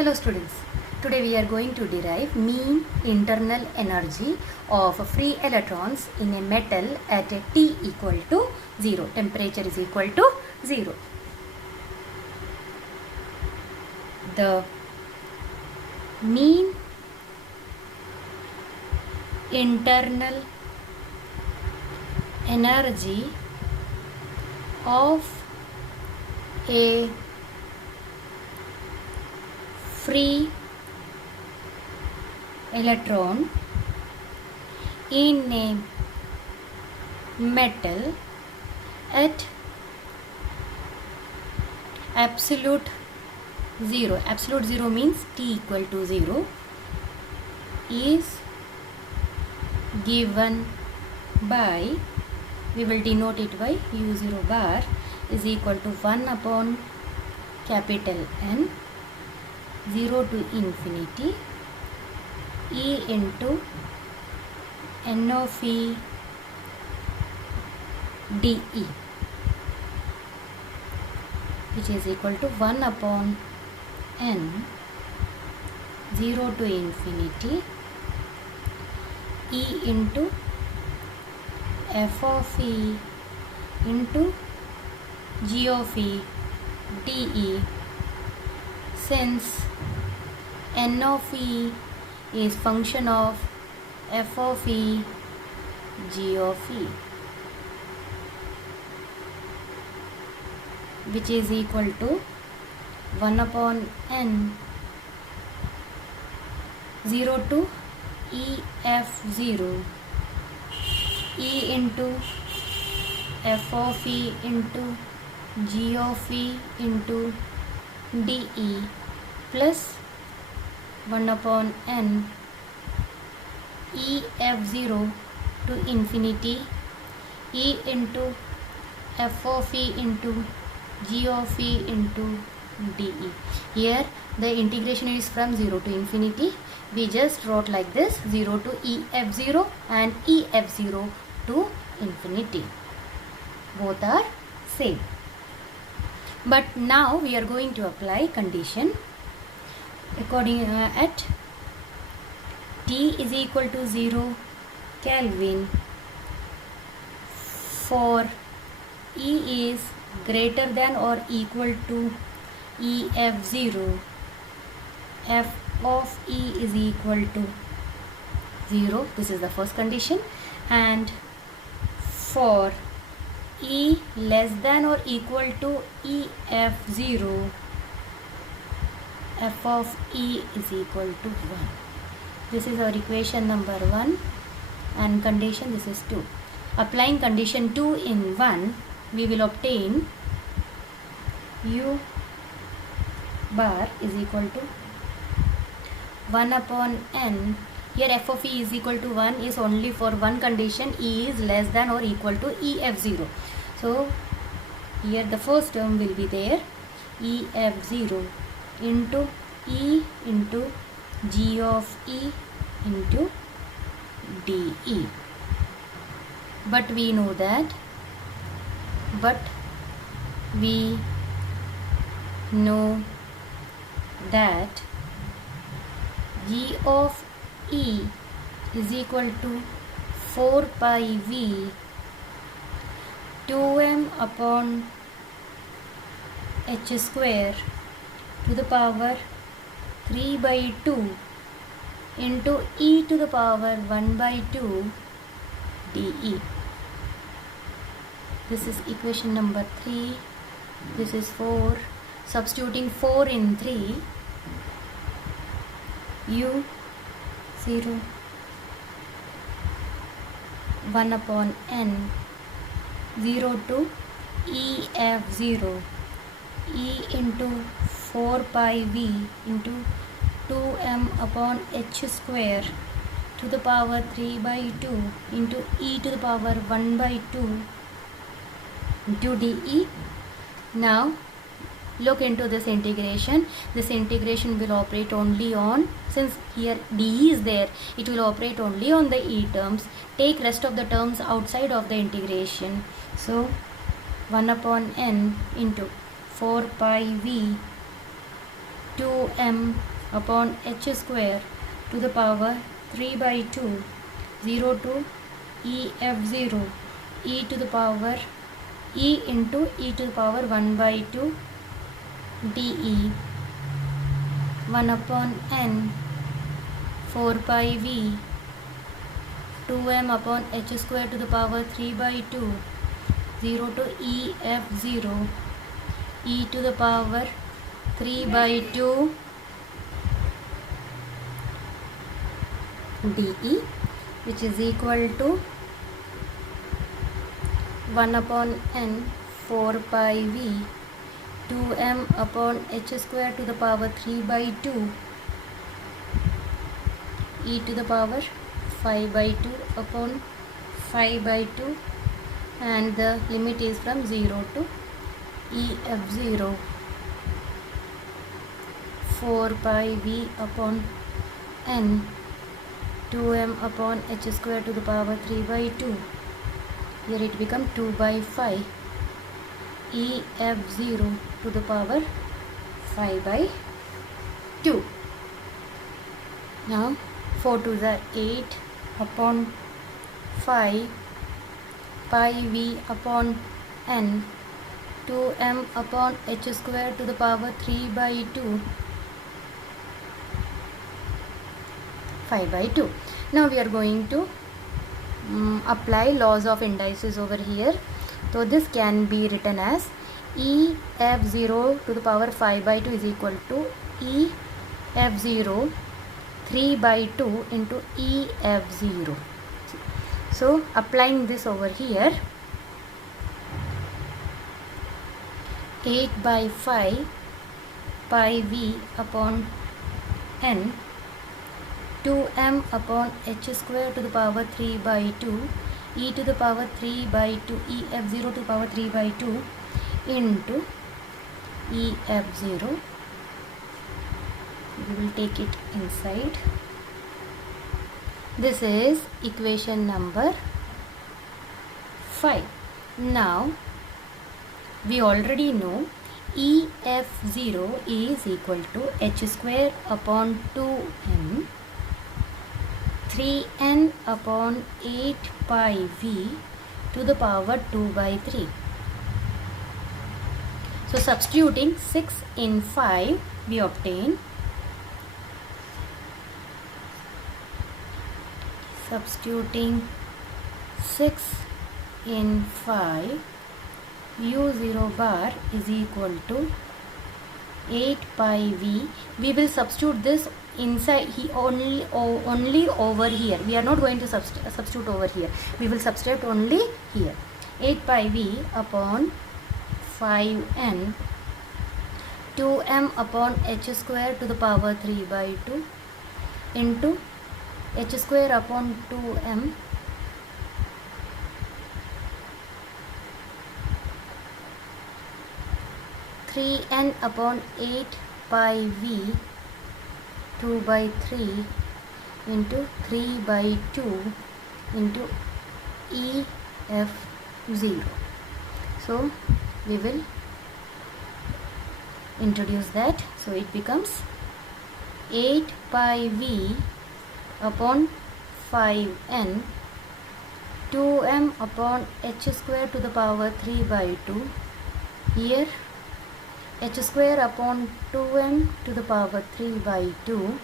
Hello students, today we are going to derive mean internal energy of free electrons in a metal at a T equal to 0, temperature is equal to 0. The mean internal energy of a free electron in a metal at absolute 0. Absolute 0 means T equal to 0 is given by, we will denote it by U0 bar is equal to 1 upon capital N 0 to infinity E into N of E dE, which is equal to 1 upon N 0 to infinity E into F of E into G of E dE, since N of E is function of F of E, G of E, which is equal to 1 upon N 0 to EF0 E into F of E into G of E into dE plus 1 upon N EF0 to infinity E into F of E into G of E into dE. Here the integration is from 0 to infinity. We just wrote like this, 0 to EF0 and EF0 to infinity. Both are same. But now we are going to apply condition according at T is equal to 0 Kelvin for E is greater than or equal to EF0, F of E is equal to 0. This is the first condition. And for E less than or equal to EF0, F of E is equal to 1. This is our equation number 1 and condition this is 2. Applying condition 2 in 1, we will obtain U bar is equal to 1 upon N. Here F of E is equal to 1 is only for one condition, E is less than or equal to EF0. So here the first term will be there, EF0 into E into G of E into dE. But we know that G of E is equal to 4 pi V 2m upon h square to the power 3 by 2 into e to the power 1 by 2 dE. This is equation number 3. This is 4. Substituting 4 in 3, U 0 1 upon N 0 to EF0 E into 4 pi V into 2m upon h square to the power 3 by 2 into e to the power 1 by 2 into dE. Now look into this integration. This integration will operate only on, since here dE is there, it will operate only on the E terms. Take rest of the terms outside of the integration. So 1 upon N into 4 pi V 2m upon h square to the power 3 by 2, 0 to EF0, e to the power e into e to the power 1 by 2 dE, 1 upon n 4 pi v, 2m upon h square to the power 3 by 2, 0 to EF0, e to the power 3 by 2 dE, which is equal to 1 upon n 4 pi v, 2m upon h square to the power 3 by 2, e to the power 5 by 2 upon 5 by 2, and the limit is from 0 to EF0, 4 pi v upon n, 2m upon h square to the power 3 by 2. Here it becomes 2 by 5 EF0 to the power 5 by 2. Now 4 2s are 8 upon 5 pi v upon n, 2m upon h square to the power 3 by 2, 5 by 2. Now we are going to apply laws of indices over here. So this can be written as EF0 to the power 5 by 2 is equal to EF0 3 by 2 into EF0. So applying this over here, 8 by 5 pi v upon n, 2m upon h square to the power 3 by 2, e to the power 3 by 2, EF0 to the power 3 by 2 into EF0. We will take it inside. This is equation number 5. Now we already know EF0 is equal to h square upon 2m 3n upon 8 pi v to the power 2 by 3. So substituting 6 in 5, we obtain substituting 6 in 5, u0 bar is equal to 8 pi v. We will substitute this inside only over here. We are not going to substitute over here. We will substitute only here. 8 pi v upon 5n, 2m upon h square to the power 3 by 2 into h square upon 2m (3n upon 8 pi v 2 by 3 into 3 by 2 into EF0. So we will introduce that. So it becomes 8 pi v upon 5n, 2m upon h square to the power 3 by 2. Here h square upon 2m to the power 3 by 2,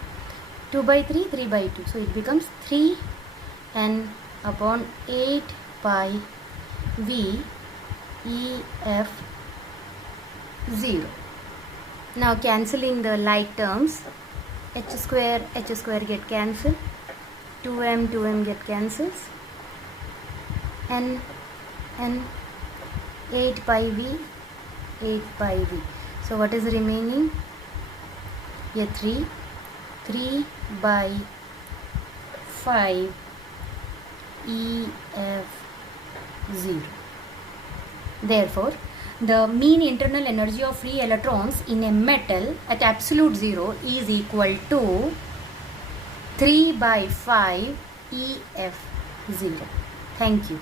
2 by 3, 3 by 2. So it becomes 3n upon 8 pi v EF0. Now cancelling the like terms, h square get cancelled, 2m get cancels, n 8 pi v, 8 pi v. So what is remaining? Here 3 by 5 EF0. Therefore, the mean internal energy of free electrons in a metal at absolute zero is equal to 3 by 5 EF0. Thank you.